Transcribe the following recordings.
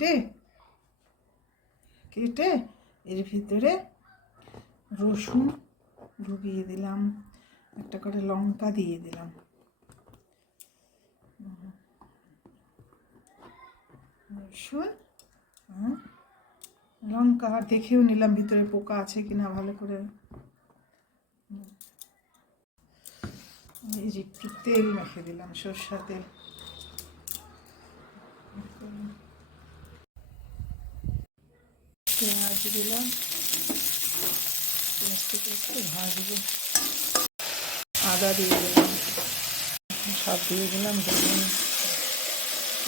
কেটে কেটে এর ভিতরে রসুন ঢুকিয়ে দিলাম, একটা করে লঙ্কা দিয়ে দিলাম, রসুন লঙ্কা দেখেও নিলাম ভিতরে পোকা আছে কিনা ভালো করে। এই যে একটু তেল মেখে দিলাম, সরষের তেল। পেঁয়াজ দিলাম, পেঁয়াজটাকে একটু ভাজবো। আদা দিয়ে দিলাম, সব দিয়ে দিলাম,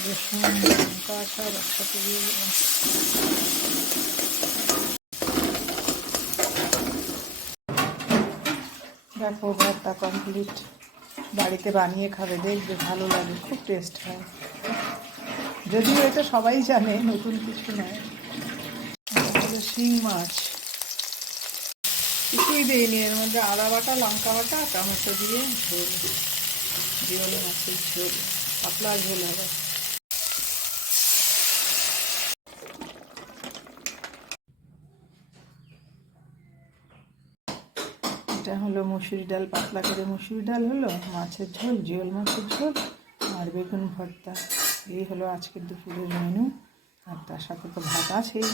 রসুন লঙ্কা সব একসাথে দিয়ে দিলাম। দেখো ভাতটা কমপ্লিট। বাড়িতে বানিয়ে খাবে, দেখবে ভালো লাগে, খুব টেস্ট হয়। যদিও এটা সবাই জানে, নতুন কিছু নয়। শিং মাছ কিছুই দিইনি, এর মধ্যে আদা বাটা, লঙ্কা বাটা, টমেটো দিয়ে ঝোল, জিওল মাছের ঝোল, পাতলা ঝোল হবে। এটা হলো মুসুরি ডাল, পাতলা করে মুসুরি ডাল হলো, মাছের ঝোল, জিওল মাছের ঝোল আর বেগুন ভর্তা। এই হলো আজকের দুপুরের মেনু। আর তার সাথে তো ভাত আছেই।